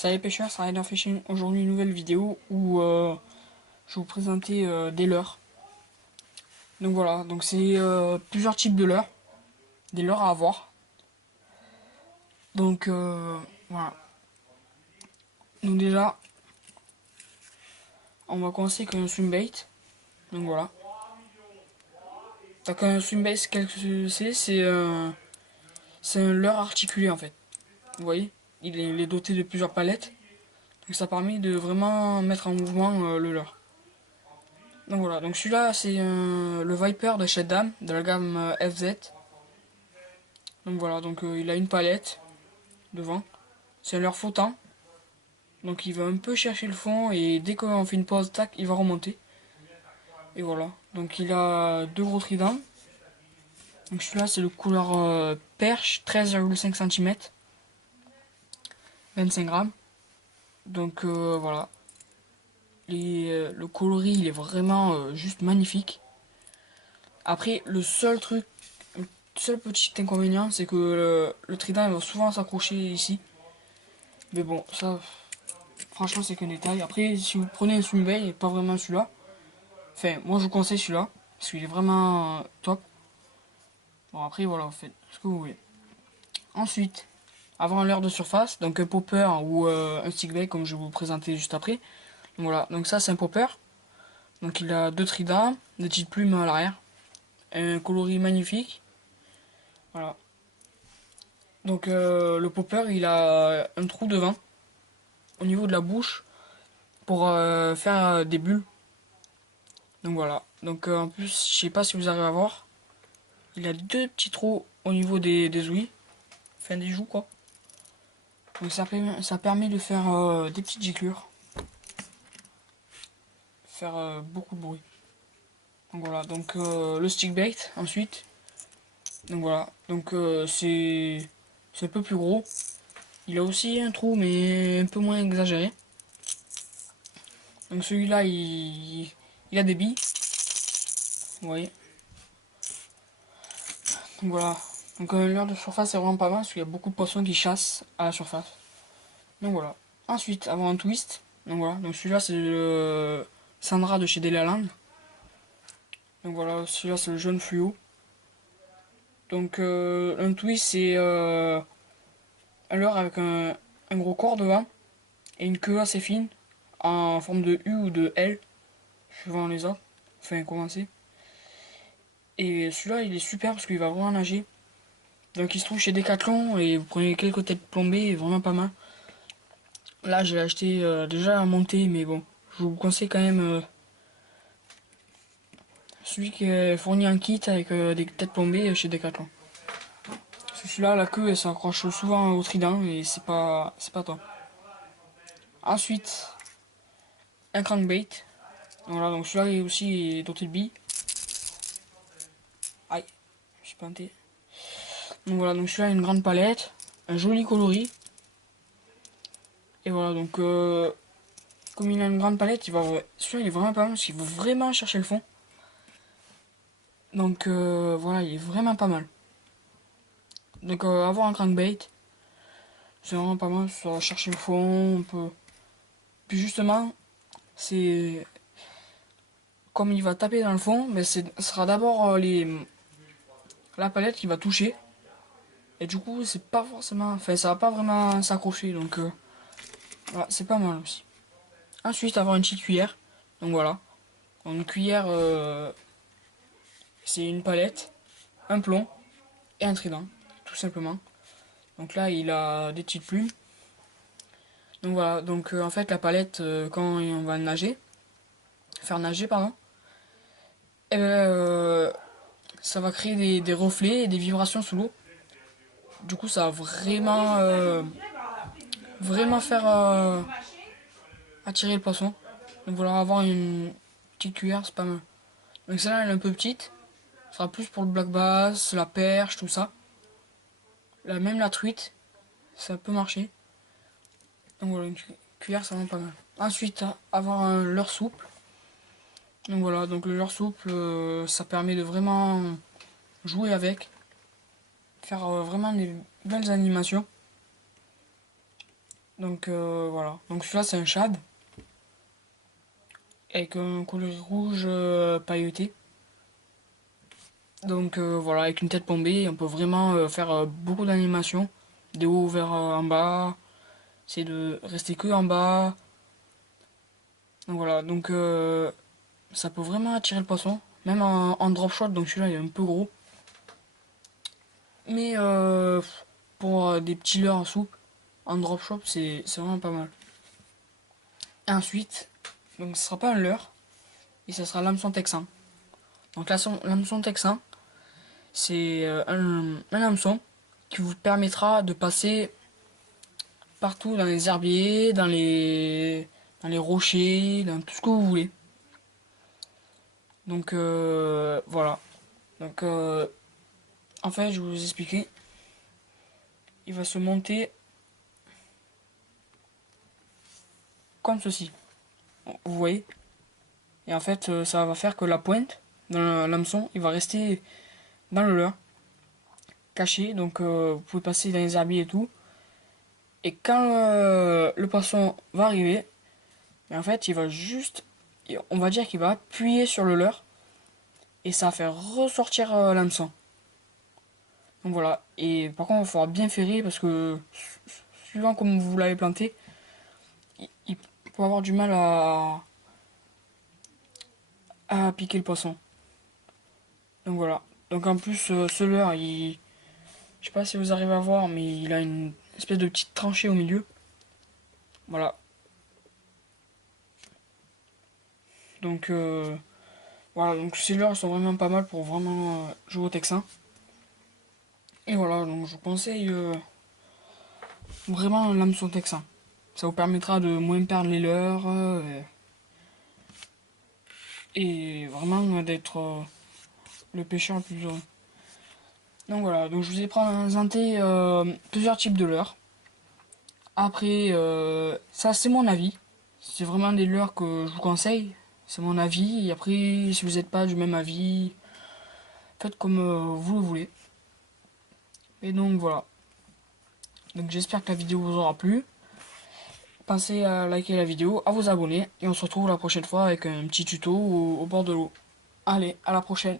Salut pêcheurs, c'est Rider Fishing. Aujourd'hui une nouvelle vidéo où je vais vous présenter des leurres. Donc voilà, donc c'est plusieurs types de leurres, des leurres à avoir. Donc voilà. Donc déjà, on va commencer avec un swimbait. Donc voilà. Donc un swimbait, qu'est-ce que c'est? C'est un leurre articulé en fait. Vous voyez, il est doté de plusieurs palettes. Donc ça permet de vraiment mettre en mouvement le leurre. Donc voilà, donc celui-là c'est le Viper de chez Dame, de la gamme FZ. Donc voilà, donc il a une palette devant. C'est un leurre flottant. Donc il va un peu chercher le fond et dès qu'on fait une pause, tac, il va remonter. Et voilà. Donc il a deux gros tridents. Donc celui-là c'est le couleur perche, 13,5 cm, 25 grammes. Donc voilà. Le coloris il est vraiment juste magnifique. Après le seul petit inconvénient c'est que le trident il va souvent s'accrocher ici. Mais bon, ça franchement, c'est qu'un détail. Après, si vous prenez un Sunbay et pas vraiment celui-là, enfin, moi je vous conseille celui-là, parce qu'il est vraiment top. Bon, après, voilà, vous faites ce que vous voulez. Ensuite, avoir un leurre de surface, donc un popper ou un stickbait, comme je vais vous présenter juste après. Donc, voilà, donc ça, c'est un popper. Donc, il a deux tridents, des petites plumes à l'arrière, un coloris magnifique. Voilà. Donc, le popper, il a un trou devant, au niveau de la bouche, pour faire des bulles. Donc voilà. Donc en plus, je sais pas si vous arrivez à voir, il a deux petits trous au niveau des ouïes, enfin des joues quoi. Donc ça permet de faire des petites giclures, faire beaucoup de bruit. Donc voilà, donc le stick bait ensuite. Donc voilà, donc c'est un peu plus gros. Il a aussi un trou mais un peu moins exagéré. Donc celui-là il a des billes, vous voyez. Donc voilà. Donc un leurre de surface c'est vraiment pas mal parce qu'il y a beaucoup de poissons qui chassent à la surface. Donc voilà. Ensuite, avoir un twist. Donc voilà. Donc celui-là c'est le Sandra de chez Delaland. Donc voilà, celui-là c'est le jaune fluo. Donc un twist c'est un leurre avec un gros corps devant et une queue assez fine en forme de U ou de L, suivant les autres. Enfin comment c'est. Et celui-là il est super parce qu'il va vraiment nager. Donc il se trouve chez Decathlon et vous prenez quelques têtes plombées, vraiment pas mal. Là j'ai acheté déjà à monter mais bon, je vous conseille quand même celui qui est fourni en kit avec des têtes plombées chez Decathlon. Celui-là, la queue elle s'accroche souvent au trident et c'est pas toi. Ensuite, un crankbait. Voilà, donc celui-là est aussi doté de billes. Aïe, je suis planté. Donc voilà, donc celui-là a une grande palette, un joli coloris. Et voilà, donc comme il a une grande palette, celui-là il est vraiment pas mal parce qu'il veut vraiment chercher le fond. Donc voilà, il est vraiment pas mal. Donc avoir un crankbait, c'est vraiment pas mal, ça va chercher le fond, on peut. Puis justement, c'est comme il va taper dans le fond, mais ce sera d'abord la palette qui va toucher. Et du coup, c'est pas forcément. Enfin, ça va pas vraiment s'accrocher. Donc, voilà, c'est pas mal aussi. Ensuite, avoir une petite cuillère. Donc voilà. Une cuillère, c'est une palette, un plomb et un trident. Tout simplement. Donc là, il a des petites plumes. Donc voilà. Donc en fait, la palette, quand on va nager, faire nager, pardon, et ben, ça va créer des reflets et des vibrations sous l'eau. Du coup, ça va vraiment faire attirer le poisson. Donc voilà, avoir une petite cuillère, c'est pas mal. Donc celle-là, elle est un peu petite. Ce sera plus pour le black bass, la perche, tout ça. Là, même la truite, ça peut marcher. Donc voilà, une cuillère, c'est vraiment pas mal. Ensuite, avoir un leurre souple. Donc voilà, donc le leurre souple, ça permet de vraiment jouer avec. Faire vraiment des belles animations. Donc voilà. Donc celui-là c'est un shad avec un coloris rouge pailleté. Donc voilà, avec une tête bombée, on peut vraiment faire beaucoup d'animations, des hauts vers en bas, c'est de rester que en bas. Donc voilà, donc ça peut vraiment attirer le poisson, même en drop shot, donc celui-là il est un peu gros. Mais pour des petits leurres en soupe, en drop shot, c'est vraiment pas mal. Et ensuite, donc ce sera pas un leurre, et ça sera l'hameçon texan. Donc l'hameçon texan, c'est un hameçon qui vous permettra de passer partout dans les herbiers, dans les rochers, dans tout ce que vous voulez. Donc voilà. Donc en fait, je vais vous expliquer. Il va se monter comme ceci. Vous voyez? Et en fait, ça va faire que la pointe dans l'hameçon, il va rester dans le leurre, caché. Donc vous pouvez passer dans les herbiers et tout. Et quand le poisson va arriver, mais en fait, il va juste, on va dire qu'il va appuyer sur le leurre et ça va faire ressortir l'hameçon. Donc voilà. Et par contre, il faudra bien ferrer parce que suivant comme vous l'avez planté, il peut avoir du mal à piquer le poisson. Donc voilà. Donc en plus, ce leurre, je sais pas si vous arrivez à voir, mais il a une espèce de petite tranchée au milieu. Voilà. Donc voilà. Donc ces leurres sont vraiment pas mal pour vraiment jouer au texan. Et voilà. Donc je vous conseille vraiment l'hameçon texan. Ça vous permettra de moins perdre les leurres et vraiment d'être le pêcheur le plus heureux. Donc voilà, donc je vous ai présenté plusieurs types de leurres. Après, ça c'est mon avis. C'est vraiment des leurres que je vous conseille. C'est mon avis. Et après, si vous n'êtes pas du même avis, faites comme vous le voulez. Et donc voilà. Donc j'espère que la vidéo vous aura plu. Pensez à liker la vidéo, à vous abonner. Et on se retrouve la prochaine fois avec un petit tuto au bord de l'eau. Allez, à la prochaine.